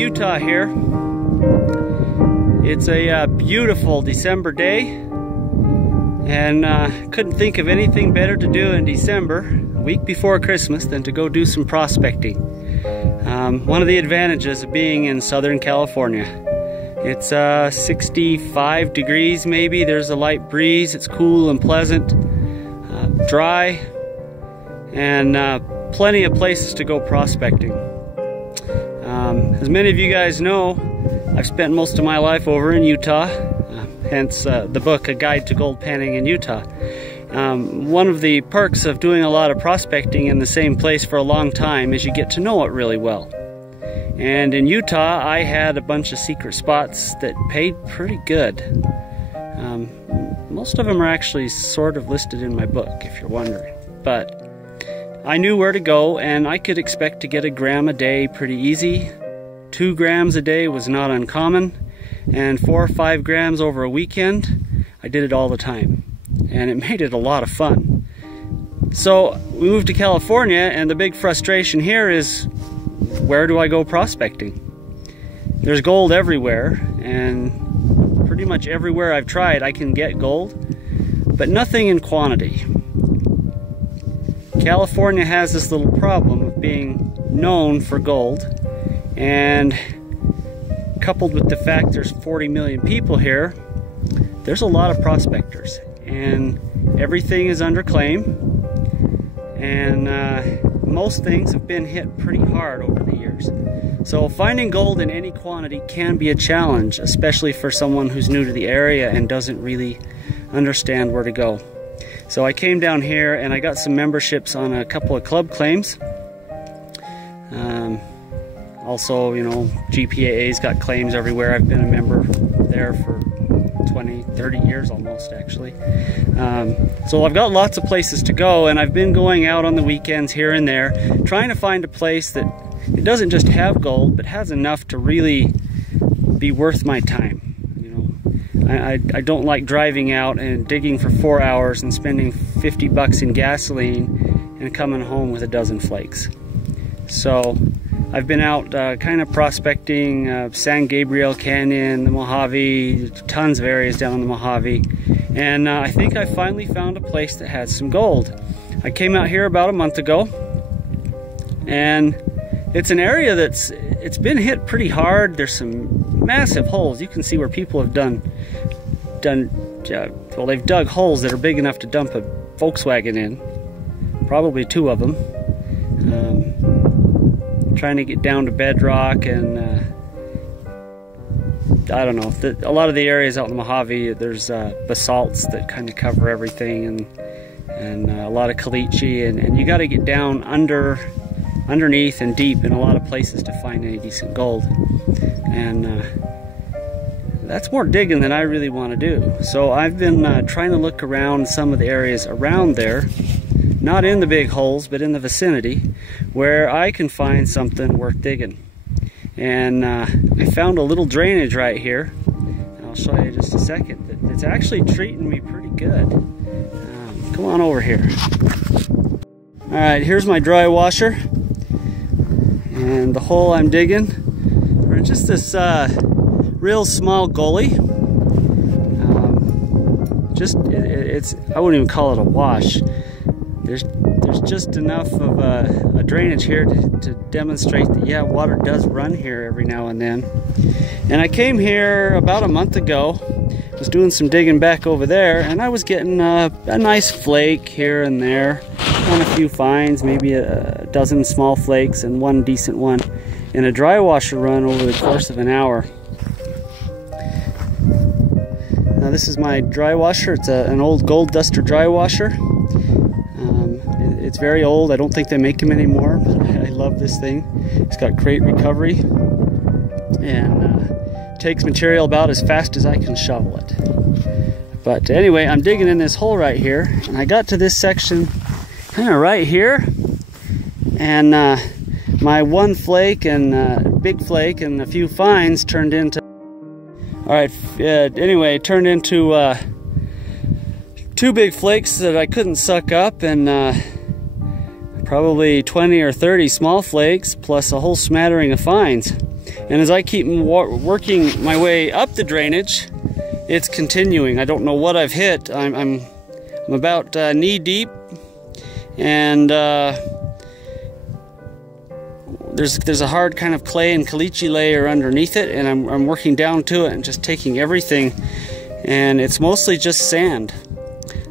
Utah here. It's a beautiful December day, and couldn't think of anything better to do in December, a week before Christmas, than to go do some prospecting. One of the advantages of being in Southern California. It's 65 degrees maybe, there's a light breeze, it's cool and pleasant, dry, and plenty of places to go prospecting. As many of you guys know, I've spent most of my life over in Utah, hence the book, A Guide to Gold Panning in Utah. One of the perks of doing a lot of prospecting in the same place for a long time is you get to know it really well. And in Utah, I had a bunch of secret spots that paid pretty good. Most of them are actually sort of listed in my book, if you're wondering. But I knew where to go, and I could expect to get a gram a day pretty easy. 2 grams a day was not uncommon, and 4 or 5 grams over a weekend, I did it all the time. And it made it a lot of fun. So we moved to California, and the big frustration here is, where do I go prospecting? There's gold everywhere, and pretty much everywhere I've tried I can get gold, but nothing in quantity. California has this little problem of being known for gold, and coupled with the fact there's 40 million people here, there's a lot of prospectors, and everything is under claim, and most things have been hit pretty hard over the years. So finding gold in any quantity can be a challenge, especially for someone who's new to the area and doesn't really understand where to go. So I came down here and I got some memberships on a couple of club claims. Also, you know, GPAA's got claims everywhere. I've been a member there for 20, 30 years almost, actually. So I've got lots of places to go, and I've been going out on the weekends here and there, trying to find a place that it doesn't just have gold, but has enough to really be worth my time. You know, I don't like driving out and digging for 4 hours and spending 50 bucks in gasoline and coming home with a dozen flakes. So I've been out kind of prospecting San Gabriel Canyon, the Mojave, tons of areas down in the Mojave, and I think I finally found a place that has some gold. I came out here about a month ago, and it's an area it's been hit pretty hard. There's some massive holes. You can see where people have well, they've dug holes that are big enough to dump a Volkswagen in, probably 2 of them. Trying to get down to bedrock, and I don't know, a lot of the areas out in the Mojave, there's basalts that kind of cover everything, and a lot of caliche, and you got to get down underneath and deep in a lot of places to find any decent gold, and that's more digging than I really want to do. So I've been trying to look around some of the areas around there, not in the big holes, but in the vicinity, where I can find something worth digging. And I found a little drainage right here, and I'll show you in just a second. It's actually treating me pretty good. Come on over here. All right, here's my dry washer, and the hole I'm digging, we're in just this real small gully. It's I wouldn't even call it a wash. There's just enough of a drainage here to demonstrate that, yeah, water does run here every now and then. And I came here about a month ago, was doing some digging back over there, and I was getting a nice flake here and there, on a few finds, maybe a dozen small flakes and 1 decent one in a dry washer run over the course of an hour. Now this is my dry washer. It's an old Gold Duster dry washer. It's very old. I don't think they make them anymore, but I love this thing. It's got great recovery, and takes material about as fast as I can shovel it. But anyway, I'm digging in this hole right here, and I got to this section kind of right here, and my 1 flake and big flake and a few fines turned into, turned into 2 big flakes that I couldn't suck up, and probably 20 or 30 small flakes, plus a whole smattering of fines. And as I keep working my way up the drainage, it's continuing. I don't know what I've hit. I'm about knee deep, and there's a hard kind of clay and caliche layer underneath it, and I'm working down to it and just taking everything, and it's mostly just sand.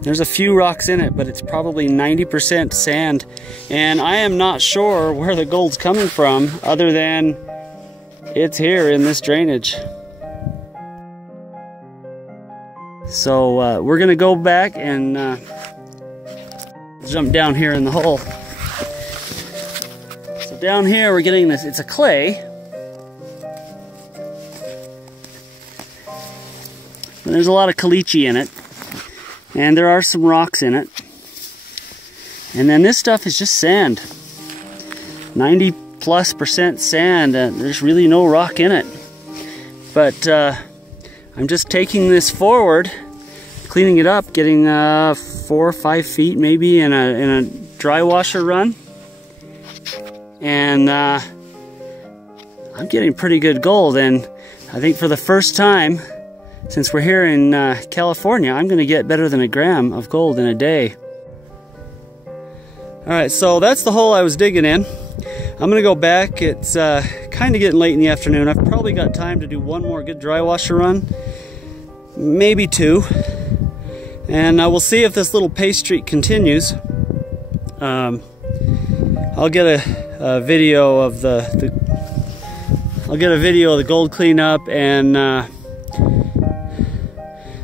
There's a few rocks in it, but it's probably 90% sand, and I am not sure where the gold's coming from other than it's here in this drainage. So we're gonna go back and jump down here in the hole. So down here we're getting this, it's a clay. And there's a lot of caliche in it. And there are some rocks in it. And then this stuff is just sand. 90+% sand, and there's really no rock in it. But I'm just taking this forward, cleaning it up, getting 4 or 5 feet maybe in a dry washer run, and I'm getting pretty good gold. And I think for the first time since we're here in California, I'm going to get better than 1 gram of gold in a day. All right, so that's the hole I was digging in. I'm going to go back. It's kind of getting late in the afternoon. I've probably got time to do 1 more good dry washer run, maybe 2, and we'll see if this little paste streak continues. I'll get a video of the gold cleanup and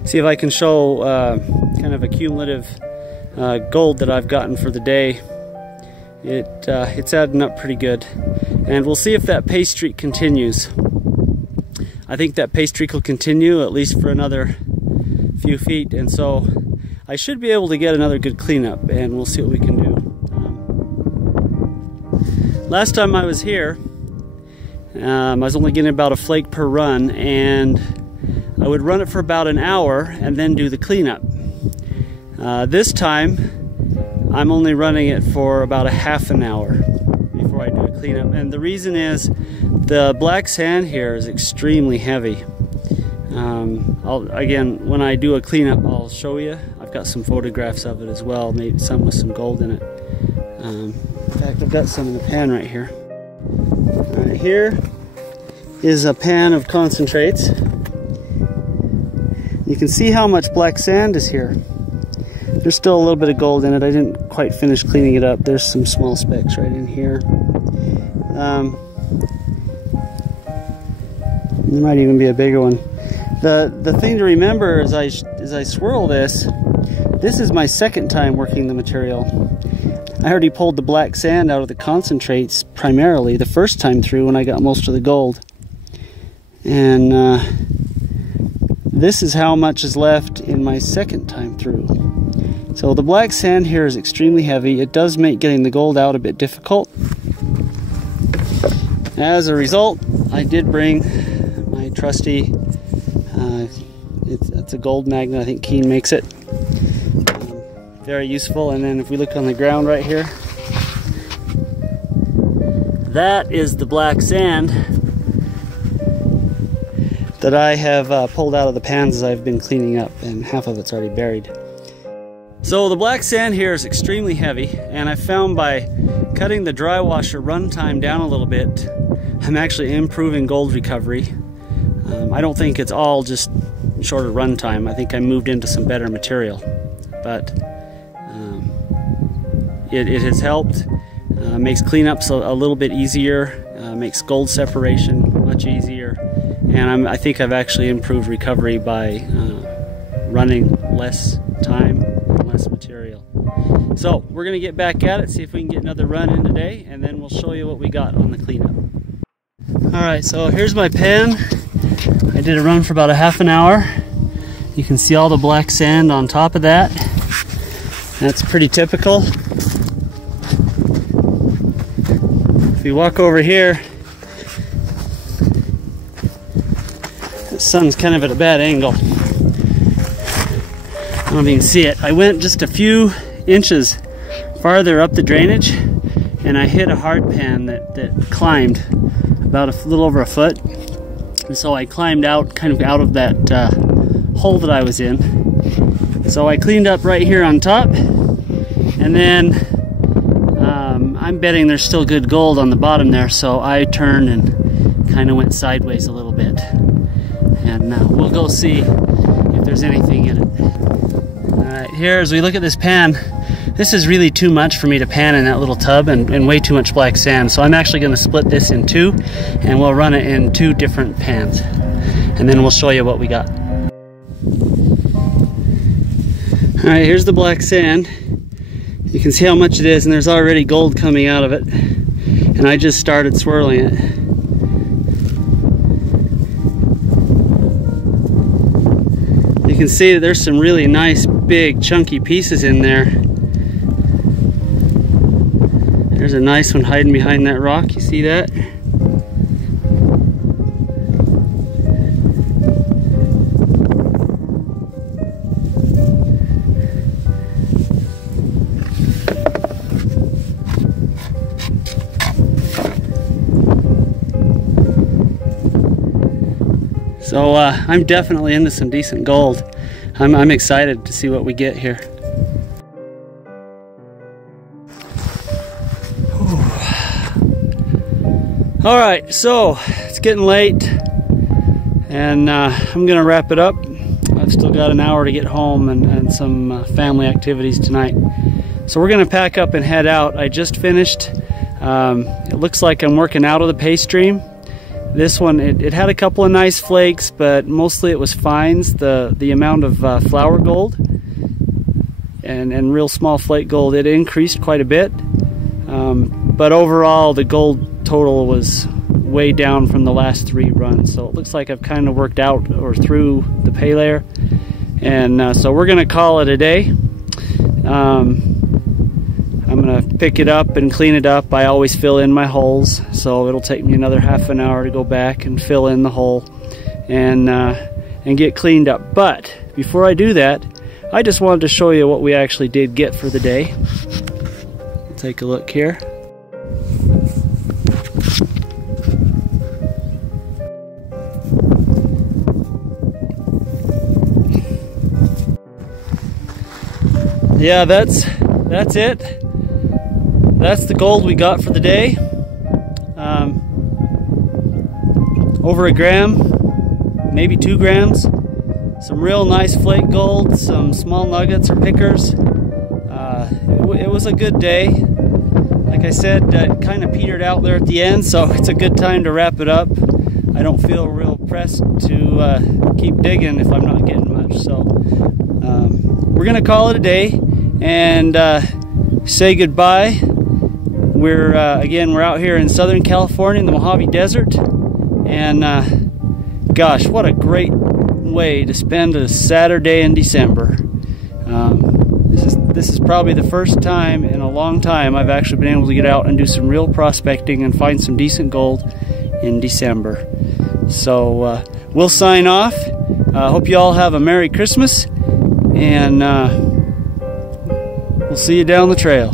see if I can show kind of a cumulative gold that I've gotten for the day. It's adding up pretty good, and we'll see if that paste streak continues. I think that paste streak will continue at least for another few feet, and so I should be able to get another good cleanup, and we'll see what we can do. Last time I was here, I was only getting about a flake per run, and I would run it for about an hour and then do the cleanup. This time I'm only running it for about a half an hour before I do a cleanup, and the reason is the black sand here is extremely heavy. Again, when I do a cleanup, I'll show you. I've got some photographs of it as well, maybe some with some gold in it. In fact, I've got some in the pan right here. Right here is a pan of concentrates. You can see how much black sand is here. There's still a little bit of gold in it. I didn't quite finish cleaning it up. There's some small specks right in here. There might even be a bigger one. The thing to remember as I swirl this is my second time working the material. I already pulled the black sand out of the concentrates primarily the first time through when I got most of the gold. And this is how much is left in my second time through. So the black sand here is extremely heavy. It does make getting the gold out a bit difficult. As a result, I did bring my trusty, it's a gold magnet, I think Keen makes it. Very useful. And then if we look on the ground right here, that is the black sand that I have pulled out of the pans as I've been cleaning up, and half of it's already buried. So the black sand here is extremely heavy, and I found by cutting the dry washer run time down a little bit, I'm actually improving gold recovery. I don't think it's all just shorter run time. I think I moved into some better material, but it has helped. Makes cleanups a little bit easier, makes gold separation much easier, and I think I've actually improved recovery by running less time and less material. So we're going to get back at it, see if we can get another run in today, and then we'll show you what we got on the cleanup. Alright, so here's my pan. I did a run for about a half an hour. You can see all the black sand on top of that. That's pretty typical. If we walk over here, the sun's kind of at a bad angle. I don't know if you can see it. I went just a few inches farther up the drainage, and I hit a hard pan that climbed about a little over a foot. And so I climbed out, kind of out of that hole that I was in. So I cleaned up right here on top, and then I'm betting there's still good gold on the bottom there, so I turned and kind of went sideways a little bit. And we'll go see if there's anything in it. Alright, here as we look at this pan, this is really too much for me to pan in that little tub, and way too much black sand. So I'm actually going to split this in two, and we'll run it in two different pans. And then we'll show you what we got. Alright, here's the black sand. You can see how much it is, and there's already gold coming out of it. And I just started swirling it. You can see that there's some really nice, big, chunky pieces in there. There's a nice one hiding behind that rock. You see that? So I'm definitely into some decent gold. I'm excited to see what we get here. All right, so it's getting late, and I'm gonna wrap it up. I've still got an hour to get home and some family activities tonight. So we're gonna pack up and head out. I just finished. It looks like I'm working out of the pay stream. This one, it had a couple of nice flakes, but mostly it was fines. The amount of flour gold and real small flake gold, it increased quite a bit. But overall, the gold total was way down from the last three runs. So it looks like I've kind of worked out or through the pay layer. And so we're gonna call it a day. I'm gonna pick it up and clean it up. I always fill in my holes, so it'll take me another half an hour to go back and fill in the hole and get cleaned up. But before I do that, I just wanted to show you what we actually did get for the day. Take a look here. Yeah, that's it. That's the gold we got for the day. Over a gram, maybe 2 grams. Some real nice flake gold, some small nuggets or pickers. It was a good day. Like I said, it kind of petered out there at the end, so it's a good time to wrap it up. I don't feel real pressed to keep digging if I'm not getting much. So we're gonna call it a day and say goodbye. We're out here in Southern California in the Mojave Desert, and gosh, what a great way to spend a Saturday in December. This is probably the first time in a long time I've actually been able to get out and do some real prospecting and find some decent gold in December. So we'll sign off. Hope you all have a Merry Christmas, and we'll see you down the trail.